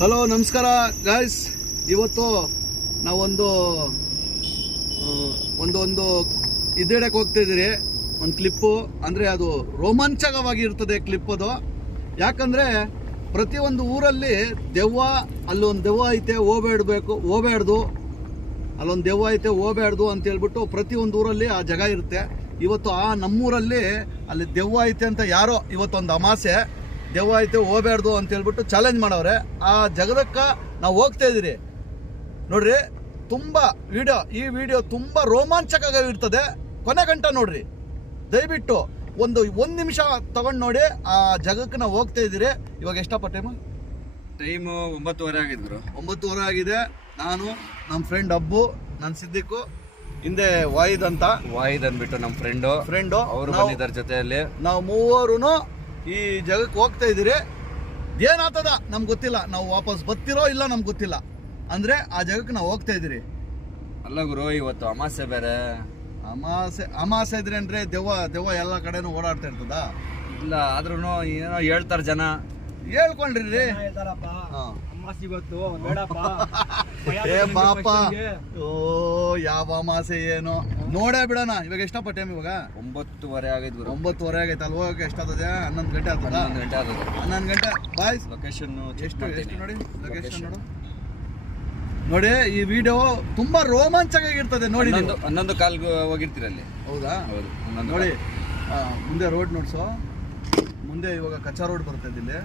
Hello ನಮಸ್ಕಾರ guys. ಇವತ್ತು ನಾವೊಂದು ಒಂದು ಇದೇಡಕ್ಕೆ ಹೋಗ್ತಾ ಇದ್ದೀರಿ. ಒಂದು ಕ್ಲಿಪ್ಪು ಅಂದರೆ ಅದು ರೋಮಾಂಚಕವಾಗಿರ್ತದೆ ಕ್ಲಿಪ್ ಅದು. ಯಾಕಂದರೆ ಪ್ರತಿಯೊಂದು ಊರಲ್ಲಿ ದೆವ್ವ, ಅಲ್ಲೊಂದು ದೆವ್ವ ಐತೆ ಹೋಗ್ಬೇಡ್ದು, ಅಲ್ಲೊಂದು ದೆವ್ವ ಐತೆ ಹೋಗ್ಬೇಡ್ದು ಅಂತ ಹೇಳ್ಬಿಟ್ಟು ಪ್ರತಿಯೊಂದು ಊರಲ್ಲಿ ಆ ಜಾಗ ಇರುತ್ತೆ. ಇವತ್ತು ನಮ್ಮೂರಲ್ಲಿ ಅಲ್ಲಿ ದೆವ್ವ ಐತೆ ಅಂತ ಯಾರೋ ಇವತ್ತೊಂದು ಅಮಾಸೆ ದೆವ್ವ ಐತೆ ಹೋಗ್ಬೇಡ್ದು ಅಂತ ಹೇಳ್ಬಿಟ್ಟು ಚಾಲೆಂಜ್ ಮಾಡವ್ರೆ. ಆ ಜಗದಕ್ಕೆ ನಾವು ಹೋಗ್ತಾ ಇದ್ದೀರಿ ನೋಡ್ರಿ. ತುಂಬ ಈ ವಿಡಿಯೋ ತುಂಬ ರೋಮಾಂಚಕವಾಗಿರ್ತದೆ. ಕೊನೆ ಗಂಟ ನೋಡ್ರಿ ದಯವಿಟ್ಟು. ಒಂದು ನಿಮಿಷ ತಗೊಂಡು ನೋಡಿ. ಆ ಜಗಕ್ಕೆ ನಾವು ಹೋಗ್ತಾ ಇದ್ದೀರಿ. ಇವಾಗ ಎಷ್ಟಪ್ಪ ಟೈಮು 9:30 ಆಗಿದ್ರು. 9:30 ಆಗಿದೆ. ನಾನು ನಮ್ಮ ಫ್ರೆಂಡ್ ಅಬ್ಬು, ನನ್ನ ಸಿದ್ದಿಕ್ಕು, ಹಿಂದೆ ವಾಹಿದ್ ಅಂದ್ಬಿಟ್ಟು ನಮ್ಮ ಫ್ರೆಂಡು ಅವರು ಬಂದಿದ್ದಾರೆ ಜೊತೆಯಲ್ಲಿ. ನಾವು ಮೂವರು ಈ ಜಗಕ್ಕೆ ಹೋಗ್ತಾ ಇದ್ದೀರಿ. ಏನಾಗ್ತದ ನಮ್ಗೆ ಗೊತ್ತಿಲ್ಲ. ನಾವು ವಾಪಸ್ ಬರ್ತಿರೋ ಇಲ್ಲ ನಮ್ಗೆ ಗೊತ್ತಿಲ್ಲ. ಅಂದ್ರೆ ಆ ಜಗಕ್ಕೆ ನಾವು ಹೋಗ್ತಾ ಇದ್ದೀರಿ. ಅಲ್ಲ ಗುರು, ಇವತ್ತು ಅಮಾಸೆ ಬೇರೆ. ಅಮಾಸೆ ಇದ್ರೆ ಅಂದ್ರೆ ದೆವ್ವ ಎಲ್ಲ ಕಡೆನೂ ಓಡಾಡ್ತಾ ಇರ್ತದ. ಇಲ್ಲ ಆದ್ರೂ ಏನೋ ಹೇಳ್ತಾರ ಜನ. ಹೇಳ್ಕೊಂಡ್ರಿ ಏ ಪಾಪ. ಓ ಯಾವ ಅಮಾಸೆ ಏನು ನೋಡೇ ಬಿಡೋಣ. ಇವಾಗ ಎಷ್ಟಪ್ಪ ಟೈಮ್? ಇವಾಗ 9:30 ಆಗಿದ್ ಗುರು. 9:30 ಆಗೈತೆ. ಅಲ್ಲಿ ಹೋಗಕ್ಕೆ ಎಷ್ಟಾಗ್ತದೆ? 11 ಗಂಟೆ ಆಗ್ತದ. 11 ಗಂಟೆ ಆಗೋದು. 11 ಗಂಟೆ ಬಾಯ್ಸ್. ಲೊಕೇಶನ್ ಎಷ್ಟು ನೋಡಿ ಲೊಕೇಶನ್ ನೋಡಿ. ಈ ವಿಡಿಯೋ ತುಂಬಾ ರೋಮಾಂಚಕವಾಗಿರ್ತದೆ ನೋಡಿ. 11:15 ಹೋಗಿರ್ತೀರ ಅಲ್ಲಿ. ಹೌದಾ? ಹೌದು. ನೋಡಿ ಮುಂದೆ ರೋಡ್ ನೋಡ್ಸೋ. ಮುಂದೆ ಇವಾಗ ಕಚ್ಚಾ ರೋಡ್ ಬರ್ತದೆ ಇಲ್ಲಿ.